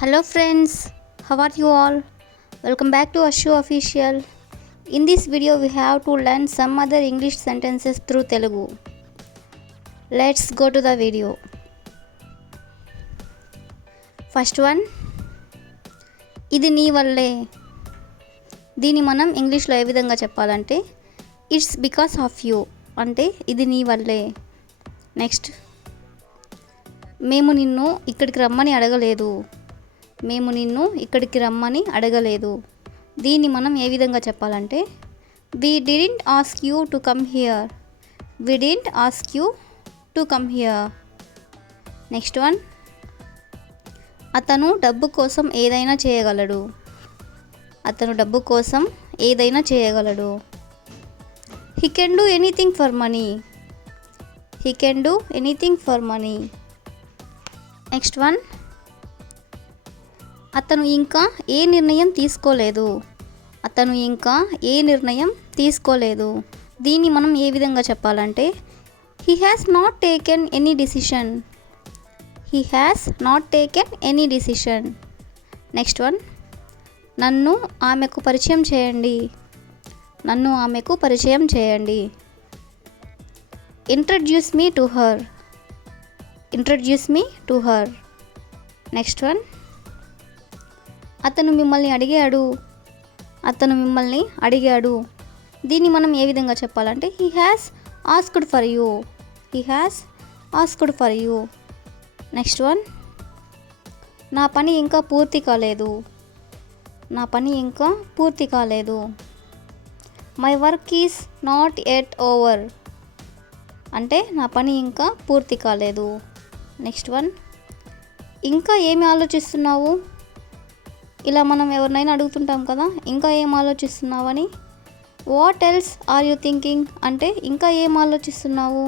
Hello friends, how are you all? Welcome back to Ashu Official. In this video we have to learn some other English sentences through Telugu. Let's go to the video. First one, ఇది నీ వల్లే. దీన్ని మనం ఇంగ్లీష్లో ఏ విధంగా చెప్పాలంటే it's because of you అంటే ఇది నీ వల్లే. నెక్స్ట్, మేము నిన్ను ఇక్కడికి రమ్మని అడగలేదు. మేము నిన్ను ఇక్కడికి రమ్మని అడగలేదు. దీన్ని మనం ఏ విధంగా చెప్పాలంటే we didn't ask you to come here. we didn't ask you to come here. Next one, అతను డబ్బు కోసం ఏదైనా చేయగలడు. అతను డబ్బు కోసం ఏదైనా చేయగలడు. he can do anything for money. he can do anything for money. Next one, అతను ఇంకా ఏ నిర్ణయం తీసుకోలేదు. అతను ఇంకా ఏ నిర్ణయం తీసుకోలేదు. దీన్ని మనం ఏ విధంగా చెప్పాలంటే he has not taken any decision. he has not taken any decision. Next one, నన్ను ఆమెకు పరిచయం చేయండి. నన్ను ఆమెకు పరిచయం చేయండి. Introduce me to her. Introduce me to her. Next one, అతను మిమ్మల్ని అడిగాడు. అతను మిమ్మల్ని అడిగాడు. దీన్ని మనం ఏ విధంగా చెప్పాలంటే he has asked for you. he has asked for you. Next one, నా పని ఇంకా పూర్తి కాలేదు. నా పని ఇంకా పూర్తి కాలేదు. My work is not at over అంటే నా పని ఇంకా పూర్తి కాలేదు. నెక్స్ట్ వన్, ఇంకా ఏమి ఆలోచిస్తున్నావు. ఇలా మనం ఎవరినైనా అడుగుతుంటాం కదా, ఇంకా ఏం ఆలోచిస్తున్నావని. What else are you thinking అంటే ఇంకా ఏం ఆలోచిస్తున్నావు.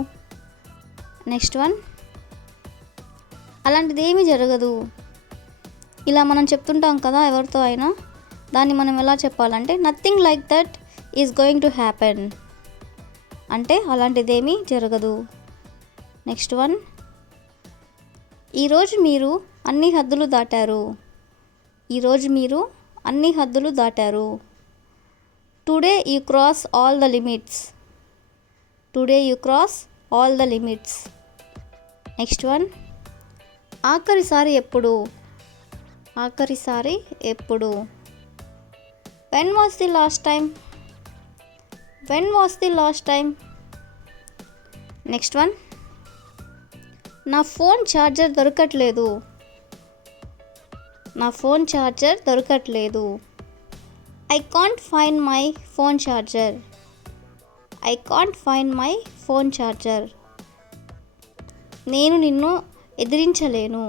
నెక్స్ట్ వన్, అలాంటిది ఏమీ జరగదు. ఇలా మనం చెప్తుంటాం కదా ఎవరితో అయినా, దాన్ని మనం ఎలా చెప్పాలంటే nothing like that is going to happen అంటే అలాంటిదేమీ జరగదు. నెక్స్ట్ వన్, ఈరోజు మీరు అన్ని హద్దులు దాటారు. ఈరోజు మీరు అన్ని హద్దులు దాటారు. Today you cross all the limits. Today you cross all the limits. Next one, ఆఖరిసారి ఎప్పుడు. ఆఖరిసారి ఎప్పుడు. When was the last time. When was the last time. Next one, నా ఫోన్ ఛార్జర్ దొరకట్లేదు. నా ఫోన్ ఛార్జర్ దొరకట్లేదు. I can't find my phone charger. I can't find my phone charger. నేను నిన్ను ఎదిరించలేను.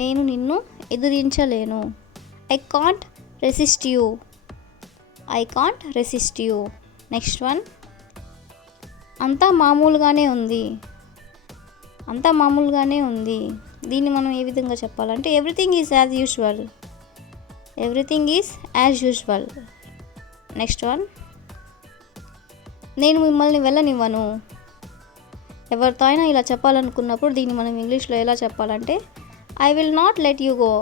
నేను నిన్ను ఎదిరించలేను. I can't resist you. I can't resist you. Next one, అంతా మామూలుగానే ఉంది. అంతా మామూలుగానే ఉంది. దీన్ని మనం ఏ విధంగా చెప్పాలంటే everything is as usual. Everything is as usual. Next one, నేను మిమ్మల్ని వెళ్ళనివ్వను. ఎవరితో అయినా ఇలా చెప్పాలనుకున్నప్పుడు దీన్ని మనం ఇంగ్లీష్లో ఎలా చెప్పాలంటే I will not let you go.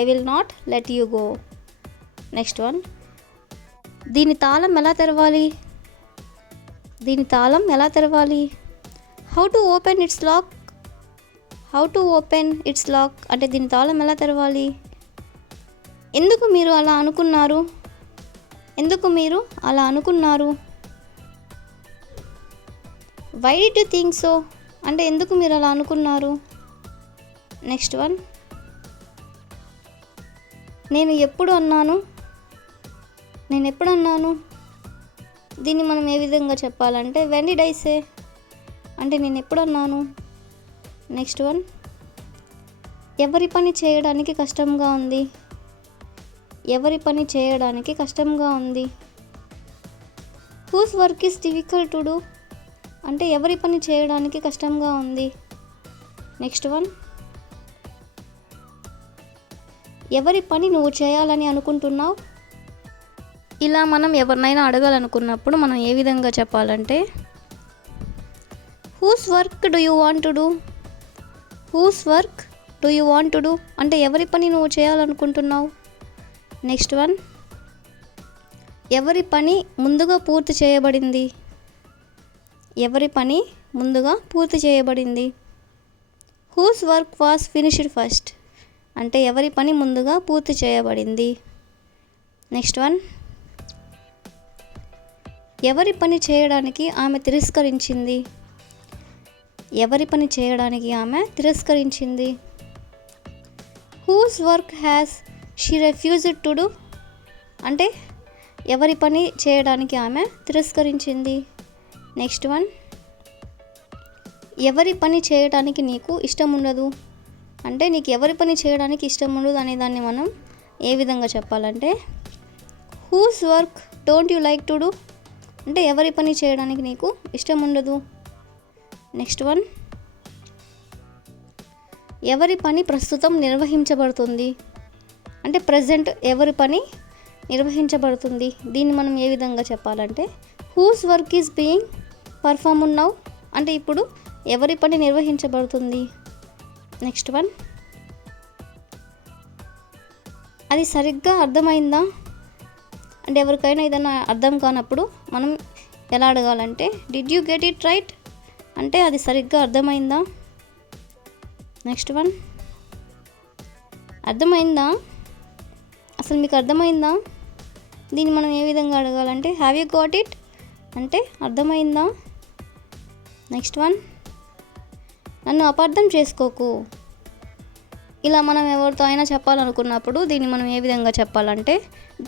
I will not let you go. Next one, దీని తాళం ఎలా తెరవాలి. దీని తాళం ఎలా తెరవాలి. How to open its lock. How to open its lock అంటే దీని తాళం ఎలా తెరవాలి. ఎందుకు మీరు అలా అనుకున్నారు. ఎందుకు మీరు అలా అనుకున్నారు. Why did you think so అంటే ఎందుకు మీరు అలా అనుకున్నారు. నెక్స్ట్ వన్, నేను ఎప్పుడు అన్నాను. నేను ఎప్పుడు అన్నాను. దీన్ని మనం ఏ విధంగా చెప్పాలంటే వెన్ డిడ్ ఐ సే అంటే నేను ఎప్పుడు అన్నాను. నెక్స్ట్ వన్, ఎవరి పని చేయడానికి కష్టంగా ఉంది. ఎవరి పని చేయడానికి కష్టంగా ఉంది. Who's work is difficult to do అంటే ఎవరి పని చేయడానికి కష్టంగా ఉంది. నెక్స్ట్ వన్, ఎవరి పని నువ్వు చేయాలని అనుకుంటున్నావు. ఇలా మనం ఎవరినైనా అడగాలనుకున్నప్పుడు మనం ఏ విధంగా చెప్పాలంటే who's work do you want to do. Who's work do you want to do అంటే ఎవరి పని నువ్వు చేయాలనుకుంటున్నావు. నెక్స్ట్ వన్, ఎవరి పని ముందుగా పూర్తి చేయబడింది. ఎవరి పని ముందుగా పూర్తి చేయబడింది. Who's work was finished first అంటే ఎవరి పని ముందుగా పూర్తి చేయబడింది. నెక్స్ట్ వన్, ఎవరి పని చేయడానికి ఆమె తిరస్కరించింది. ఎవరి పని చేయడానికి ఆమె తిరస్కరించింది. Who's work has she refused to do అంటే ఎవరి పని చేయడానికి ఆమె తిరస్కరించింది. నెక్స్ట్ వన్, ఎవరి పని చేయడానికి నీకు ఇష్టం ఉండదు అంటే నీకు ఎవరి పని చేయడానికి ఇష్టం ఉండదు అనే దాన్ని మనం ఏ విధంగా చెప్పాలంటే who's work don't you like to do అంటే ఎవరి పని చేయడానికి నీకు ఇష్టం ఉండదు. నెక్స్ట్ వన్, ఎవరి పని ప్రస్తుతం నిర్వహించబడుతుంది అంటే ప్రజెంట్ ఎవరి పని నిర్వహించబడుతుంది. దీన్ని మనం ఏ విధంగా చెప్పాలంటే who's work is being performed now అంటే ఇప్పుడు ఎవరి పని నిర్వహించబడుతుంది. నెక్స్ట్ వన్, అది సరిగ్గా అర్థమైందా అంటే ఎవరికైనా ఏదైనా అర్థం కానప్పుడు మనం ఎలా అడగాలంటే did you get it right అంటే అది సరిగ్గా అర్థమైందా. నెక్స్ట్ వన్, అర్థమైందా అసలు మీకు అర్థమైందా. దీన్ని మనం ఏ విధంగా అడగాలంటే హ్యావ్ యూ గాట్ ఇట్ అంటే అర్థమైందా. నెక్స్ట్ వన్, నన్ను అపార్థం చేసుకోకు. ఇలా మనం ఎవరితో అయినా చెప్పాలనుకున్నప్పుడు దీన్ని మనం ఏ విధంగా చెప్పాలంటే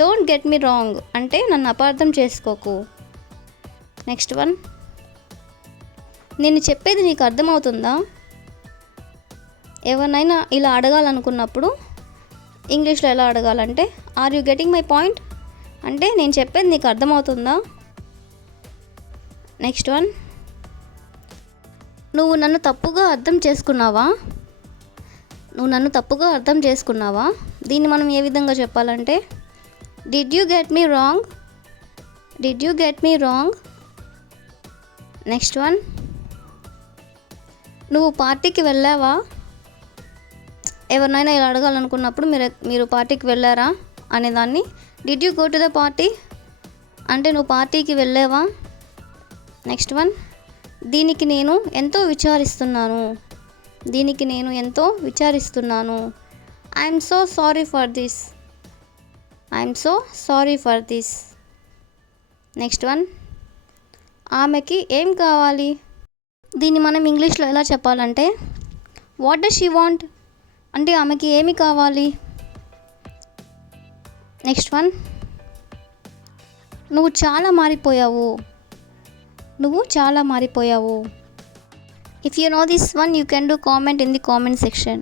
డోంట్ గెట్ మీ రాంగ్ అంటే నన్ను అపార్థం చేసుకోకు. నెక్స్ట్ వన్, నేను చెప్పేది నీకు అర్థమవుతుందా. ఎవరినైనా ఇలా అడగాలనుకున్నప్పుడు ఇంగ్లీష్లో ఎలా అడగాలంటే are you getting my point అంటే నేను చెప్పేది నీకు అర్థమవుతుందా. నెక్స్ట్ వన్, నువ్వు నన్ను తప్పుగా అర్థం చేసుకున్నావా. నువ్వు నన్ను తప్పుగా అర్థం చేసుకున్నావా. దీన్ని మనం ఏ విధంగా చెప్పాలంటే did you get me wrong. Did you get me wrong. Next one, నువ్వు పార్టీకి వెళ్ళావా. ఎవరినైనా ఇలా అడగాలనుకున్నప్పుడు మీరు పార్టీకి వెళ్ళారా అనేదాన్ని did you go to the party అంటే నువ్వు పార్టీకి వెళ్ళావా. నెక్స్ట్ వన్, దీనికి నేను ఎంతో విచారిస్తున్నాను. దీనికి నేను ఎంతో విచారిస్తున్నాను. I'm so sorry for this. I'm so sorry for this. Next one, ఆమెకి ఏం కావాలి. దీన్ని మనం ఇంగ్లీష్లో ఎలా చెప్పాలంటే వాట్ డస్ షీ వాంట్ అంటే ఆమెకి ఏమి కావాలి. నెక్స్ట్ వన్, నువ్వు చాలా మారిపోయావు. నువ్వు చాలా మారిపోయావు. If you know this one, you can do comment in the comment section.